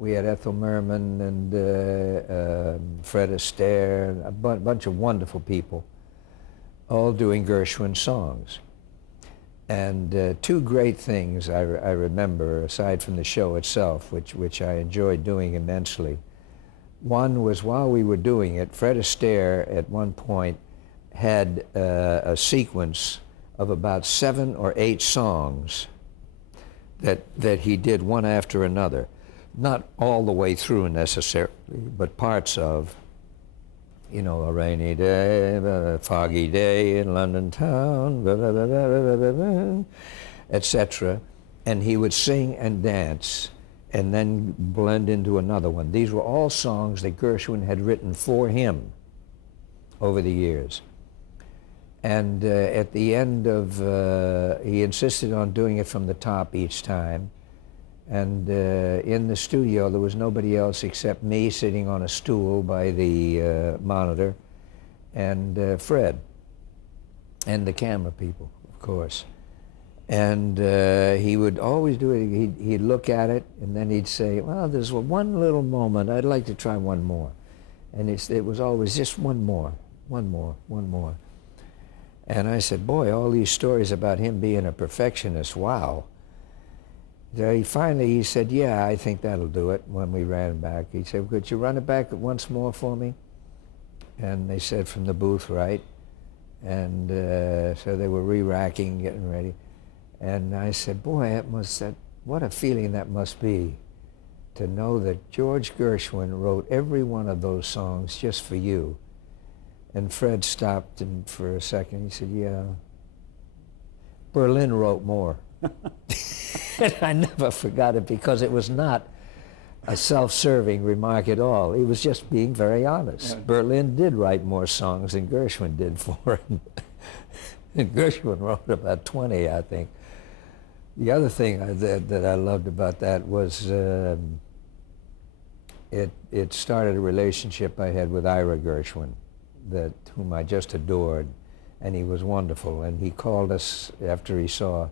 We had Ethel Merman and Fred Astaire, a bunch of wonderful people, all doing Gershwin songs. And two great things I remember, aside from the show itself, which I enjoyed doing immensely. One was while we were doing it, Fred Astaire at one point had a sequence of about 7 or 8 songs that he did one after another. Not all the way through necessarily, but parts of, you know, a rainy day, a foggy day in London town, etc. And he would sing and dance and then blend into another one. These were all songs that Gershwin had written for him over the years. And at the end of, he insisted on doing it from the top each time. And in the studio, there was nobody else except me sitting on a stool by the monitor, and Fred, and the camera people, of course. And he would always do it. He'd look at it, and then he'd say, well, there's one little moment. I'd like to try one more. And it was always just one more, one more, one more. And I said, boy, all these stories about him being a perfectionist, wow. He said, yeah, I think that'll do it, when we ran back. He said, could you run it back once more for me? And they said, from the booth, right? And so they were re-racking, getting ready. And I said, boy, what a feeling that must be, to know that George Gershwin wrote every one of those songs just for you. And Fred stopped for a second. He said, yeah, Berlin wrote more. And I never forgot it, because it was not a self-serving remark at all. He was just being very honest. Yeah. Berlin did write more songs than Gershwin did for him. And Gershwin wrote about 20, I think. The other thing that I loved about that was it started a relationship I had with Ira Gershwin, whom I just adored, and he was wonderful. And he called us after he saw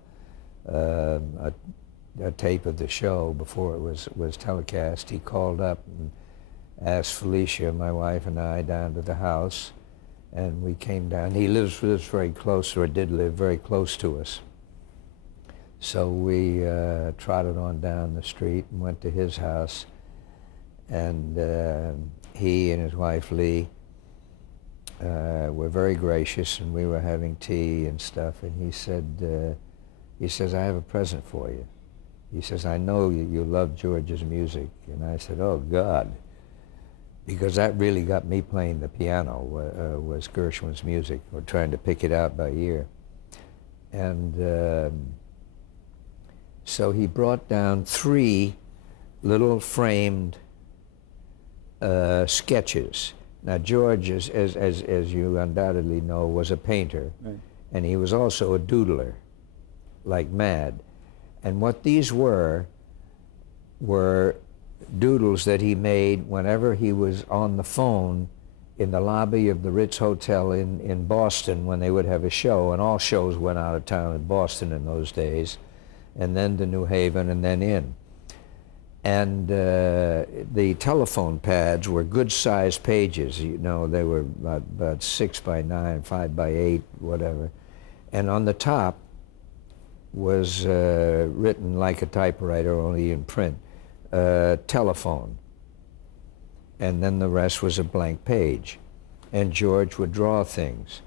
a tape of the show before it was telecast. He called up and asked Felicia, my wife, and I down to the house, and we came down. He lives very close, or did live very close to us. So we trotted on down the street and went to his house, and he and his wife Lee were very gracious, and we were having tea and stuff, and he says, I have a present for you. He says, I know you love George's music. And I said, oh, God. Because that really got me playing the piano, was Gershwin's music, or trying to pick it out by ear. And so he brought down 3 little framed sketches. Now, George, as you undoubtedly know, was a painter. Right. And he was also a doodler, like mad. And what these were doodles that he made whenever he was on the phone in the lobby of the Ritz Hotel in Boston, when they would have a show, and all shows went out of town in Boston in those days, and then to New Haven, and then in. And the telephone pads were good-sized pages. You know, they were about 6 by 9, 5 by 8, whatever. And on the top was written like a typewriter, only in print, telephone. And then the rest was a blank page. And George would draw things.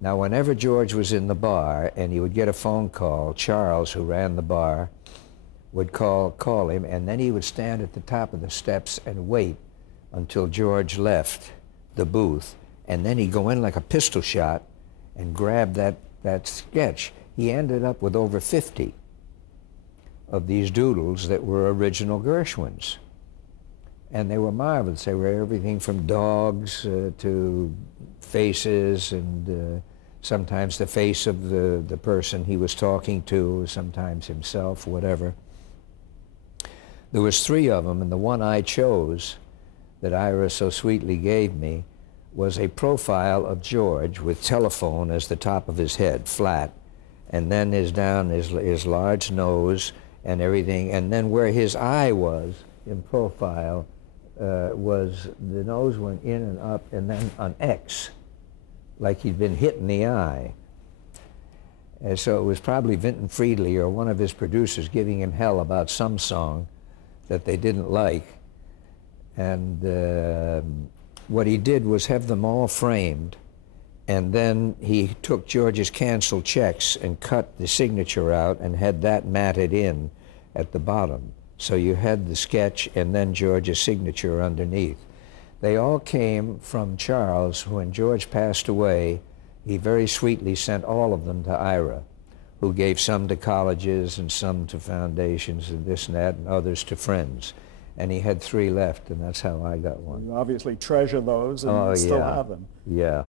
Now, whenever George was in the bar and he would get a phone call, Charles, who ran the bar, would call him, and then he would stand at the top of the steps and wait until George left the booth. And then he'd go in like a pistol shot and grab that sketch. He ended up with over 50 of these doodles that were original Gershwins. And they were marvelous. They were everything from dogs to faces, and sometimes the face of the person he was talking to, sometimes himself, whatever. There was 3 of them, and the one I chose that Ira so sweetly gave me was a profile of George with telephone as the top of his head, flat, and then his large nose and everything, and then where his eye was in profile was the nose went in and up and then an X, like he'd been hit in the eye. And so it was probably Vinton Friedley or one of his producers giving him hell about some song that they didn't like. And what he did was have them all framed, and then he took George's canceled checks and cut the signature out and had that matted in at the bottom. So you had the sketch and then George's signature underneath. They all came from Charles. When George passed away, he very sweetly sent all of them to Ira, who gave some to colleges and some to foundations and this and that, and others to friends. And he had 3 left, and that's how I got one. You obviously treasure those and still have them. Yeah.